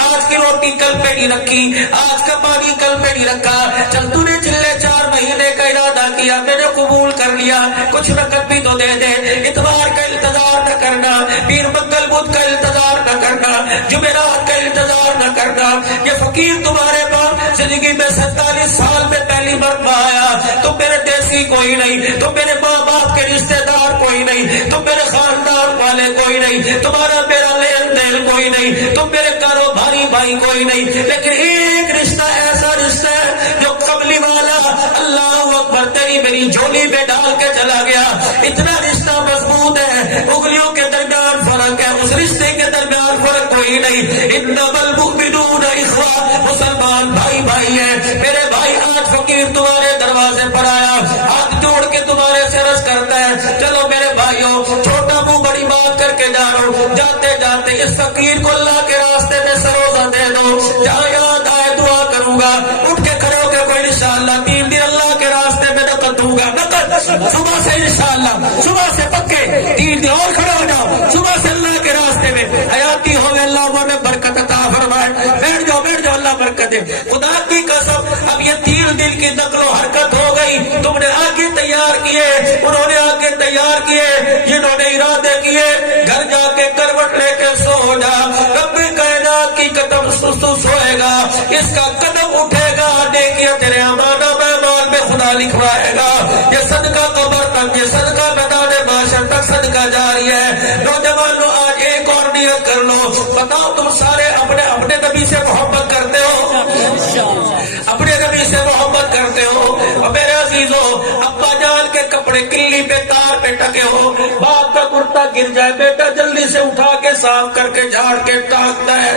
آج کی روٹی کل پہ نہیں رکھی، آج کا پانی کل پہ نہیں رکھا، جب تو نے چلے 4 مہینے کا ارادہ کیا میں نے قبول کر لیا، کچھ رقم بھی تو دے دے۔ اتوار کا انتظار نہ کرنا، پیر منگل بدھ کا انتظار نہ کرنا، جمعرات کا انتظار نہ کرنا۔ یہ فقیر تمہارے پاس زندگی میں 47 سال میں پہلی مرتبہ آیا، تم میرے دیسی کوئی نہیں، تم میرے ماں باپ کے رشتے دار کوئی نہیں، تم میرے خاندان والے کوئی نہیں، تمہارا میرا لین دین کوئی نہیں، تم میرے کاروباری بھائی کوئی نہیں، لیکن ایک رشتہ ایسا رشتہ ہے جو قبلی والا اللہ اکبر تیری میری جھولی میں ڈال کے چلا گیا۔ اتنا رشتہ مضبوط ہے، انگلیوں کے درمیان فرق ہے، اس رشتے کے درمیان فرق کوئی نہیں۔ انما المؤمنون اخوہ، مسلمان بھائی بھائی ہیں۔ میرے بھائی آج فقیر تمہارے دروازے پر آیا، ہاتھ جوڑ کے تمہارے سے عرض کرتا ہے چلو میرے بھائیوں، چھوٹا منہ بڑی بات کر کے جا رہا ہوں، جاتے جاتے اس فقیر کو اللہ کے راستے میں سروزہ دے دو، جہاں یاد آئے دعا کروں گا۔ اٹھ کے کھڑے ہو کے کوئی انشاءاللہ 3 دن اللہ کے راستے میں نقد دوں گا، نقد صبح سے انشاءاللہ، صبح سے پکے 3 دن اور کھڑے ہو جاؤ، صبح سے اللہ کے راستے میں حیاتی ہوئے، اللہ میں برکت عطا فرمائے۔ بیٹھ جاؤ بیٹھ جاؤ، اللہ برکت دے۔ خدا کی قسم اب یہ 3 دن کی نقل و حرکت ہو گئی، تم نے آگے تیار کیے، انہوں نے آگے تیار کیے، جنہوں نے ارادے کیے گھر جا کے کروٹ لے کے سو جا، رب کی قدم سوئے گا، اس کا قدم اٹھے گا، نیکیاں تیرے امانہ مال میں خدا لکھوائے گا۔ یہ صدقہ قبر تک، یہ صدقہ میدان محشر تک صدقہ جاری ہے۔ نوجوانوں آج ایک اور نیت کر لو، بتاؤ تم سارے اپنے اپنے نبی سے محبت کرتے ہو؟ اپنے نبی سے محبت کرتے ہو؟ اور میرے عزیزو، ابا جان کے کپڑے کلی پہ تار پہ ٹکے ہو، باپ کا کرتا گر جائے، بیٹا جلدی سے اٹھا کے صاف کر کے جھاڑ کے ٹانگتا ہے۔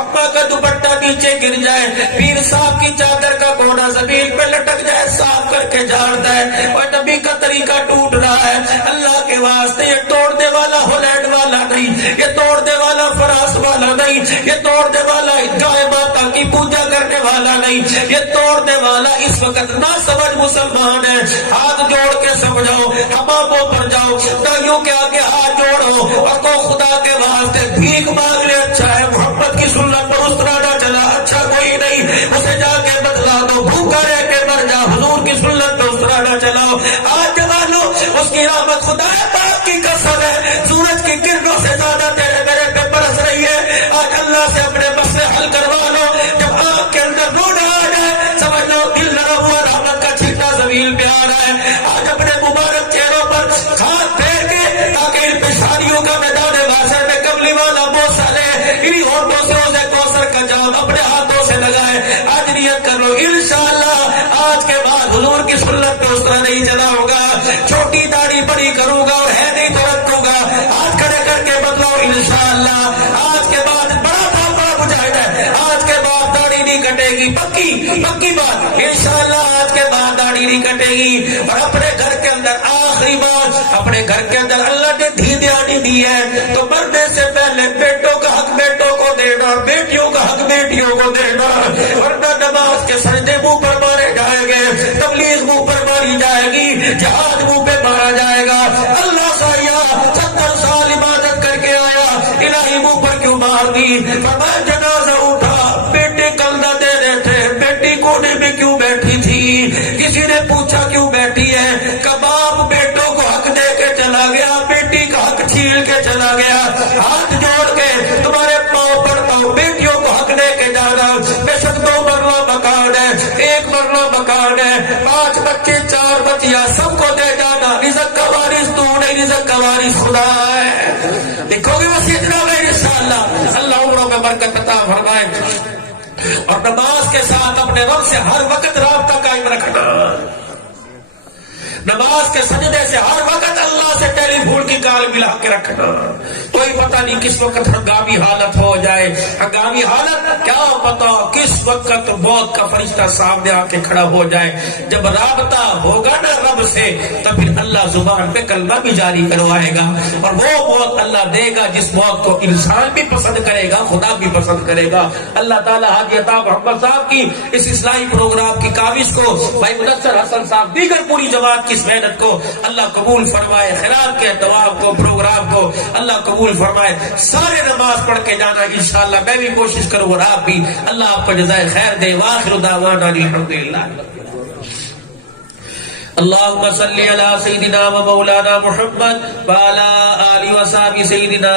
ابا کا دوپٹہ نیچے گر جائے، پیر صاحب کی چادر کا کونا زمین پہ لٹک جائے، صاف کر کے جھاڑتا ہے۔ اور نبی کا طریقہ ٹوٹ رہا ہے، اللہ کے واسطے یہ توڑنے والا ہالینڈ والا نہیں، یہ توڑنے والا فرانس والا نہیں، یہ توڑنے والا گائے ماتا کی پوجا کرنے والا نہیں، یہ توڑنے والا اس وقت نہ سمجھ مسلمان ہے۔ ہاتھ جوڑ کے سمجھاؤ، حماموں پر جاؤ، دائیوں کے آگے ہاتھ جوڑو اور کو خدا کے واسطے بھیک مانگ لے، اچھا ہے محمد کی سنت پر اترانا چلا، اچھا کوئی نہیں، اسے جا کے بدلا دو، بھوکا رہ کے مر جا، حضور کی سنت پر اترانا چلاؤ۔ آج جوانو، اس کی رحمت خدا پاک کی قسم ہے، سورج کی کرنوں سے زیادہ تیرے میرے پہ برس رہی ہے۔ آج اللہ سے اپنے مسئلے حل کروا لو، جب آنکھ کے اندر رونا آ جائے سمجھ لو دل لگا ہوا رحمت کا چھینٹا زمین پہ آ رہا ہے۔ آج اپنے مبارک چہروں پر ہاتھ پھیر کے تاکہ ان پیشانیوں کا میدان محشر میں کملی والا بوسہ لے، انہی ہونٹوں سے اسے کوثر کا جام اپنے ہاتھوں سے لگائے۔ آج نیت کر لو، انشاءاللہ آج کے بعد حضور کی سنت پہ اسرا نہیں چلا ہوگا، چھوٹی داڑھی بڑی کروں گا اور ہے نہیں تو رکھوں گا، ہاتھ کھڑے کر کے بدلاؤ انشاءاللہ۔ آج کے بعد بڑا تھا بڑا مجاہد ہے، آج کے بعد داڑھی نہیں کٹے گی، پکی بات انشاءاللہ، آج کے بعد داڑھی نہیں کٹے گی۔ اور اپنے گھر کے اندر آخری بات، اپنے گھر کے اندر اللہ نے دھیانی دی ہے تو مرنے سے پہلے بیٹوں کا حق بیٹوں کو دینا، بیٹیوں کا حق بیٹیوں کو دینا، ورنہ نماز کے سجدے منہ پر مارے جائیں گے، تبلیغ منہ پر ماری جائے گی، جہاد منہ پہ مارا جائے گا۔ اللہ سایہ 70 سال عبادت کر کے آیا، الہی منہ پر کیوں مار دی؟ فرمایا جنازہ اٹھا، بیٹے کل نہ دے رہے تھے، بیٹی کونے میں کیوں بیٹھی تھی؟ کسی نے پوچھا کیوں بیٹھی ہے؟ کباب بیٹوں کو حق دے کے چلا گیا، بیٹی کا حق چھین کے چلا گیا۔ ہاتھ جوڑ کے تمہارے پاؤں پڑتا ہوں، بیٹیوں کو حق دے کے جانا۔ بے شک 2 مرلہ مکان ہے، 1 مرلہ مکان ہے، 5 بچے 4 بچیاں سب کو دے جانا۔ رزق کا وارث تو نہیں، رزق کا وارث خدا ہے۔ دیکھو گے وسیع جناب ہے انشاءاللہ، اللہ عمروں میں برکت عطا فرمائے۔ اور نماز کے ساتھ اپنے رب سے ہر وقت رابطہ قائم رکھنا، نماز کے سجدے سے ہر وقت اللہ سے ٹیلی فون کی کال ملا کے رکھنا۔ کوئی پتہ نہیں کس وقت ہنگامی حالت ہو جائے، ہنگامی حالت کیا پتا کس وقت موت کا فرشتہ سامنے آ کے کھڑا ہو جائے۔ جب رابطہ ہوگا نا رب سے تو پھر اللہ زبان پہ کلمہ بھی جاری کروائے گا، اور وہ موت اللہ دے گا جس موت کو انسان بھی پسند کرے گا، خدا بھی پسند کرے گا۔ اللہ تعالیٰ حاجی عطا محمد صاحب کی اس اصلاحی پروگرام کی کاوش کو، بھائی منصر حسن صاحب، دیگر پوری جماعت کی اس محنت کو اللہ قبول فرمائے، خیرات کے اہتمام کو، پروگرام کو اللہ قبول فرمائے۔ سارے نماز پڑھ کے جانا انشاءاللہ، میں بھی کوشش کروں اور آپ بھی، اللہ آپ کو جزائے خیر دے۔ وآخر دعوانا الحمدللہ۔ اللهم صل على سيدنا ومولانا محمد وعلى آله وصحبه سيدنا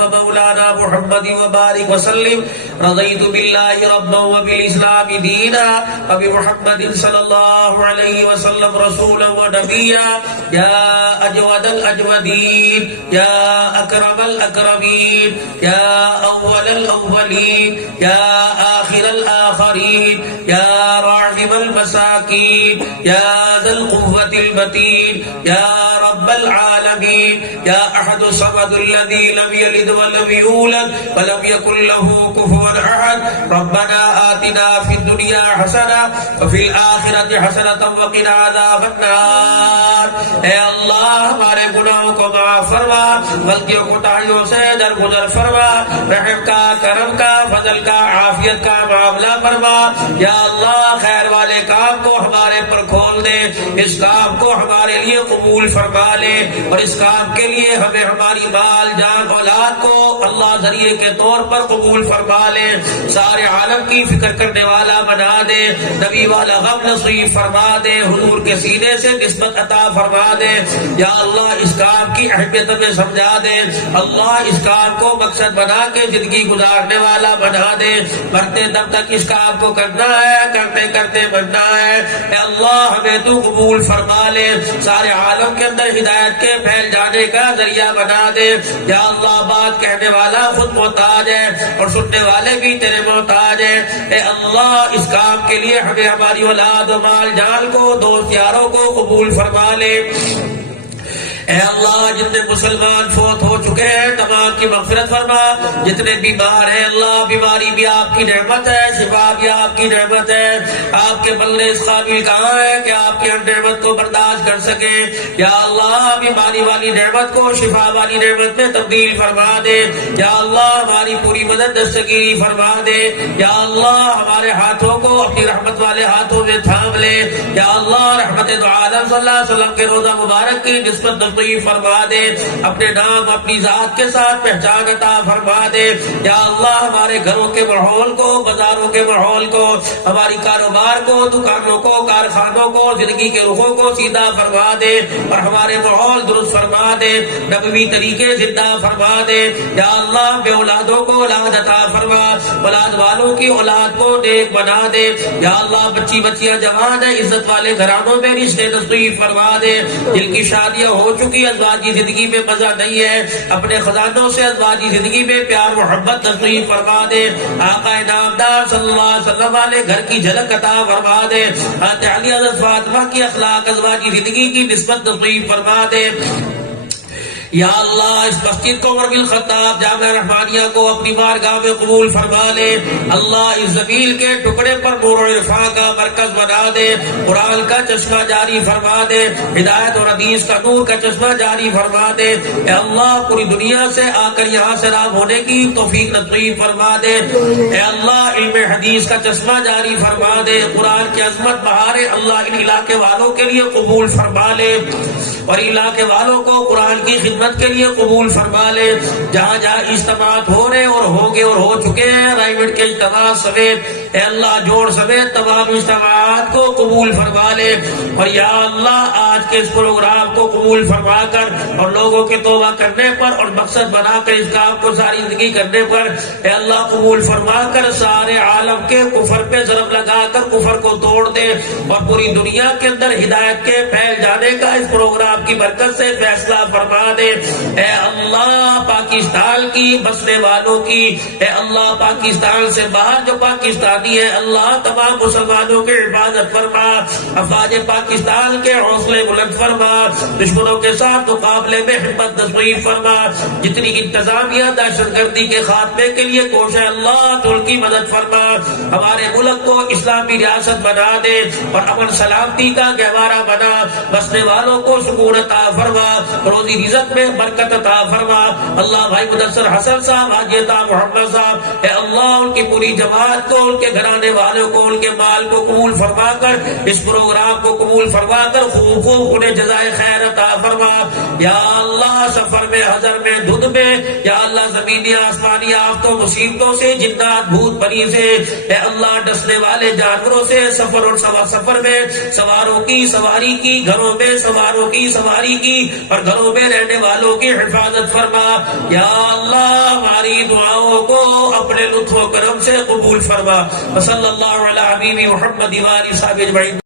ومولانا محمد وبارك وسلم۔ رضيت بالله ربا وبالإسلام دينا وبمحمد صلى الله عليه وسلم رسولا ونبيا۔ يا أجود الأجودين، يا أكرم الأكرمين، يا أول الأولين، يا آخر الآخرين، يا راحم المساكين، يا ذا القوة المتين، يا رب العالمين، يا أحد الصمد الذي لم يلد ولم يولد ولم يكن له كفوا أحد۔ ربنا آتنا في الدنيا حسنة وفي الآخرة حسنة وقنا عذاب النار۔ اے اللہ ہمارے گناہوں کو معاف فرما، غلطیوں کوتاہیوں سے درگزر فرما، رحم کا، کرم کا، فضل کا، عافیت کا معاملہ فرما۔ یا اللہ خیر والے کام کو ہمارے پر کھول دے، اس کام کو ہمارے لیے قبول فرما لے، اور اس کام کے لیے ہمیں ہماری مال جان اولاد کو اللہ ذریعے کے طور پر قبول فرما لے، سارے عالم کی فکر کرنے والا بنا دے، نبی والا غم نصیب فرما دے، حضور کے سینے سے نسبت عطا فرما دے، یا اللہ اس کام کی اہمیت میں سمجھا دے، اللہ اس کام کو مقصد بنا کے زندگی گزارنے والا بنا دے، مرتے دم تک اس کام کو کرنا ہے، کرتے کرتے بننا ہے، اے اللہ ہمیں تو قبول فرما لے، سارے عالم کے اندر ہدایت کے پھیل جانے کا ذریعہ بنا دے، یا اللہ بات کہنے والا خود محتاج ہے اور سننے والے بھی تیرے محتاج ہیں، اے اللہ اس کام کے لیے ہمیں ہماری اولاد و مال جان کو دوست یاروں کو قبول فرما لے، اے اللہ جتنے مسلمان فوت ہو چکے ہیں تمام کی مغفرت فرما، جتنے بیمار ہیں اللہ بیماری بھی آپ کی نعمت ہے، شفا بھی آپ کی نعمت ہے، آپ کے بندے اس قابل کہاں ہے کہ آپ کی نعمت کو برداشت کر سکے، یا اللہ بیماری والی نعمت کو شفا والی نعمت میں تبدیل فرما دے، یا اللہ ہماری پوری مدد دستگیری فرما دے، یا اللہ ہمارے ہاتھوں کو اپنی رحمت والے ہاتھوں میں تھام لے، یا اللہ رحمت دو عالم صلی اللہ علیہ وسلم کے روزہ مبارک کی نسبت فرما دے، اپنے نام اپنی ذات کے ساتھ پہچان عطا فرما دے، یا اللہ ہمارے گھروں کے ماحول کو، بازاروں کے ماحول کو، ہماری کاروبار کو، دکانوں کو، کارخانوں کو، زندگی کے رخوں کو سیدھا فرما دے اور ہمارے ماحول درست فرما دے، نبوی طریقے زندہ فرما دے، یا اللہ بے اولادوں کو اولاد عطا فرما، اولاد والوں کی اولاد کو نیک بنا دے، یا اللہ بچی بچیاں جوان ہیں عزت والے گھرانوں میں رشتے نصیب فرما دے، جن کی شادیاں ہو چکی ازواجی زندگی میں مزہ نہیں ہے، اپنے خزانوں سے ازواجی زندگی میں پیار محبت نصیب فرما دے، آقا نامدار صلی اللہ علیہ وسلم والے گھر کی جھلک عطا فرما دے، علی حضرت فاطمہ کی اخلاق ازواجی زندگی کی نسبت نصیب فرما دے، یا اللہ اس مسجد کو عمر بن خطاب جامعہ رحمانیہ کو اپنی بارگاہ میں قبول فرما لے، اللہ اس زمین کے ٹکڑے پر نور و عرفان کا مرکز بنا دے، قرآن کا چشمہ جاری فرما دے، ہدایت اور حدیث کا نور کا چشمہ جاری فرما دے، اے اللہ پوری دنیا سے آ کر یہاں سے رام ہونے کی توفیق نصیب فرما دے، اے اللہ علم حدیث کا چشمہ جاری فرما دے، قرآن کی عظمت بہارے اللہ ان علاقے والوں کے لیے قبول فرما لے، اور علاقے والوں کو قرآن کی خدمت کے لیے قبول فرما لے، جہاں جہاں اجتماعات ہو رہے اور ہوں گے اور ہو چکے ہیں رائمنڈ کے اجتماعات سمیت، اے اللہ جوڑ سمیت تمام اجتماعات کو قبول فرما لے، اور یا اللہ آج کے اس پروگرام کو قبول فرما کر اور لوگوں کے توبہ کرنے پر اور مقصد بنا کر اس کام کو ساری زندگی کرنے پر اے اللہ قبول فرما کر سارے عالم کے کفر پہ ضرب لگا کر کفر کو توڑ دے، اور پوری دنیا کے اندر ہدایت کے پھیل جانے کا اس پروگرام کی برکت سے فیصلہ فرما دے، اے اللہ پاکستان کی بسنے والوں کی، اے اللہ پاکستان سے باہر جو پاکستانی ہے اللہ تمام مسلمانوں کی حفاظت فرما، افواج پاکستان کے حوصلے بلند فرما، دشمنوں کے ساتھ مقابلے میں ہمت نصیب فرما، جتنی انتظامیہ دہشت گردی کے خاتمے کے لیے کوشش اللہ تو ان کی مدد فرما، ہمارے ملک کو اسلامی ریاست بنا دے اور امن سلامتی کا گہوارہ بنا، بسنے والوں کو سکون عطا فرما، روزی رزق میں برکت عطا فرما، اللہ بھائی مدثر حسن صاحب، حاجی عطا محمد صاحب، اے اللہ ان کی پوری جماعت کو، ان کے گھرانے والوں کو، ان کے مال کو قبول فرما کر اس پروگرام کو قبول فرما کر خوب خوب انہیں جزائے خیر عطا فرما، یا اللہ سفر میں حضر میں دھند میں، یا اللہ زمینی آسمانی آفتوں مصیبتوں سے، جنات بھوت پری سے، اے اللہ ڈسنے والے جانوروں سے، سفر اور سفر میں سواروں کی سواری کی، گھروں میں سواروں کی سواری کی اور گھروں میں رہنے والوں کی حفاظت فرما، یا اللہ ہماری دعاؤں کو اپنے لطف و کرم سے قبول فرما، صلی اللہ علیہ حبیبی محمد و آلہ وصحبہ اجمعین۔